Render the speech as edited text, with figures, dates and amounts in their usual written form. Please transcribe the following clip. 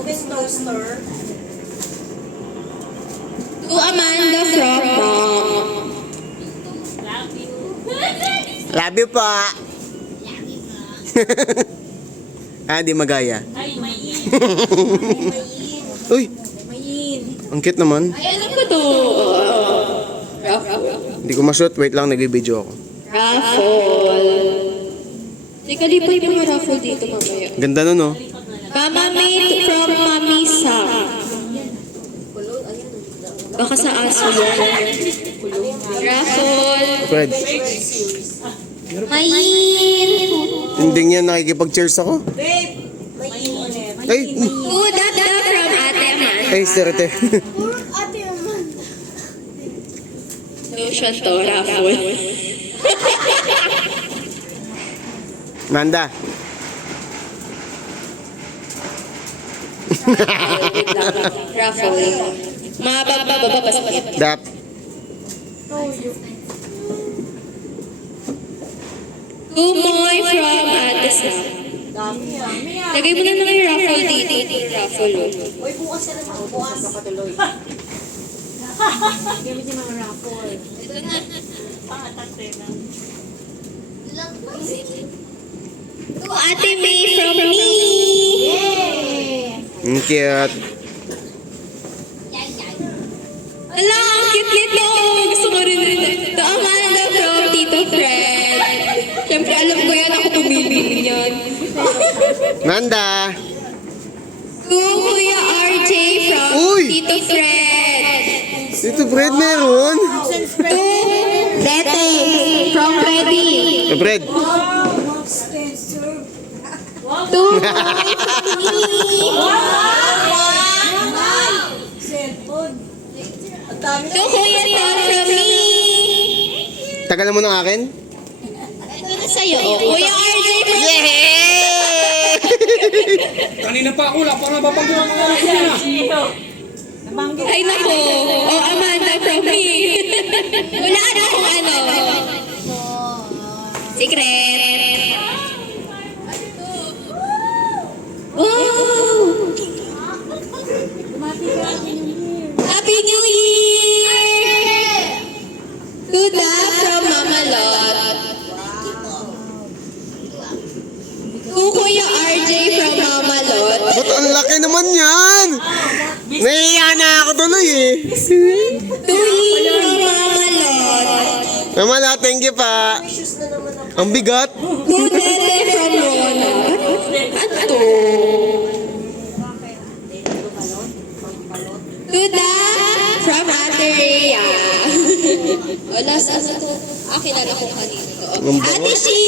oven toaster. To Amanda from Mom. Love you po. Di magaya. Ay, mayin. Uy, Mayin. ang cute naman. Ay, alam ko to. Hindi ko ma-shoot. Wait lang, nag-video ako. Raffle. Teka, lipat yung mga raffle dito mamaya. Ganda nun, no? Mama made from Mami Sam. Baka sa aso yan. Raffle. Fred, Mayin. tinding yan, nakikipag-cheers ako. Babe, mayin ulit. Ay, Dada from Ate Man. ay, sirete. Ate naman. Lotion to, raffle. Manda. Raffle. Mababababas. Dap. Kumoy from Ate Sam. Dami ah. Lagay mo na lang yung raffle dito. Raffle. Uy, bukas na naman. Bukas. Nakatuloy. Gamit yung mga raffle. To Ate May from me. Yay! Ang cute. Ala, ang cute nito. Gusto ko rin rin. To Amanda from Tito Fred. Siyempre, alam ko yan. Ako pumili yan. Manda. To Kuya RJ from Uy! Tito Fred. Dito, Fred, meron. To Dete from Freddy. Fred. To Cellphone. Ang dami To Kuya Tom from me. Tagal mo ng akin? Ito na sa'yo. Kuya RJ from Yay! Kanina pa ako, wala pa nga papagawa mga anak ko na. Nabanggit. Ay nako, Amanda from me. Wala na akong ano. Secret. Wow! Happy New Year! Tuda from Mama Lot. Kuya RJ from Mama Lot. Ba't ang laki naman yan? Nahiya na ako tuloy eh. Tuyin from Mama Lot. Mamala, thank you pa. Shoes na naman ako. Ang bigat. Kudete from Rona. Ato. Tuda from Ate Rhea. Wala sa to. Kilala ko kanino. Ang bango. Ate Shi!